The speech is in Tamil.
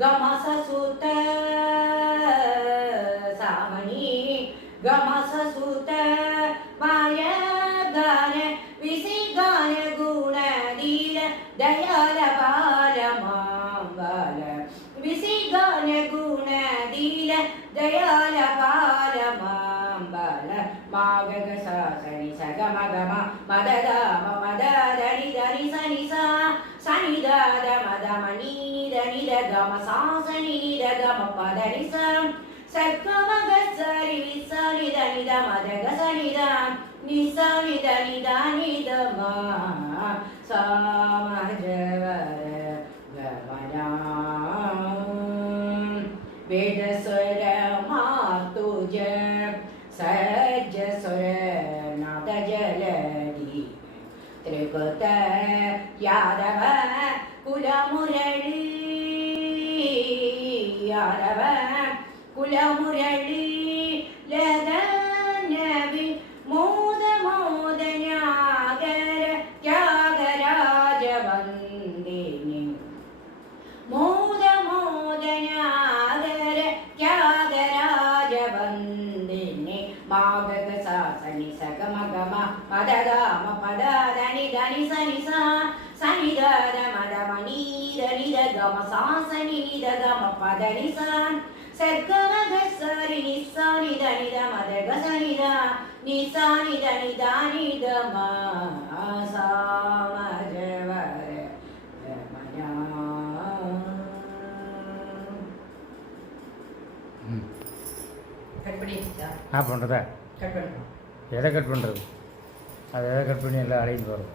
ಗಮಸಸುತ ಸಾಮನಿ ಗಮಸಸುತ ಮಾಯ ಗಾನ ವಿಸಿ ಗಾನ ಗುಣ ದೀನ ದಯಾಲ ಬಾಲ ಮಾಂಬಲ ವಿಸಿ ಗಾನ ಗುಣ ದೀನ ದಯಾಲ ಮಾಗಗ ಸ ಸನಿ ಸ ಗ ಮ ಗ ಮ ಮದ ದ ಮ ಮದ ಧನಿ ಧನಿ ಸನಿ ಸ ಸನಿ ದ ದ ಮ ದ ಮ ನೀ ನಿ ದ ನಿ ದ ಗ ಮ ಸ ಸನಿ ನಿ ದ ಗ ಮ ಪ ದ ನಿ ಸ ಸಕ್ಕ ಮ ಗ ಸ ರಿ ವಿ ಸ ನಿ ದ ನಿ ದ ಮ ದ ಗ ಸ ನಿ ದ ನಿ ಸ ನಿ ದ ನಿ ದ ನಿ ದ ಮ ಸ ಮ ಜ ವ ರ ಗ ಮ ಯ ವೇದ ಸ ಗಜಸುರನಾದ ಜಲಧಿ ತ್ರಿಪುತ ಯಾದವ ಕುಲಮುರಳಿ ಯಾದವ ಕುಲಮುರಳಿ ಲದ ధని సగ మగమ పద గమ పద ధని ధని సని సా సని ద మద మని ధని ద గమ సా సని ని ద గమ పద ని సా సర్గమ గ సరి ని సా ని ధని ద మద గ సని ద ని సా ని ధని ద ని ద మ సా మజ వర రమణ கட் பண்ணிட்டா நான் பண்ணுறதா கட் பண்ணுறோம் எதை கட் பண்ணுறது அதை எதை கட் பண்ணி எல்லாம் அடைந்து போகிறது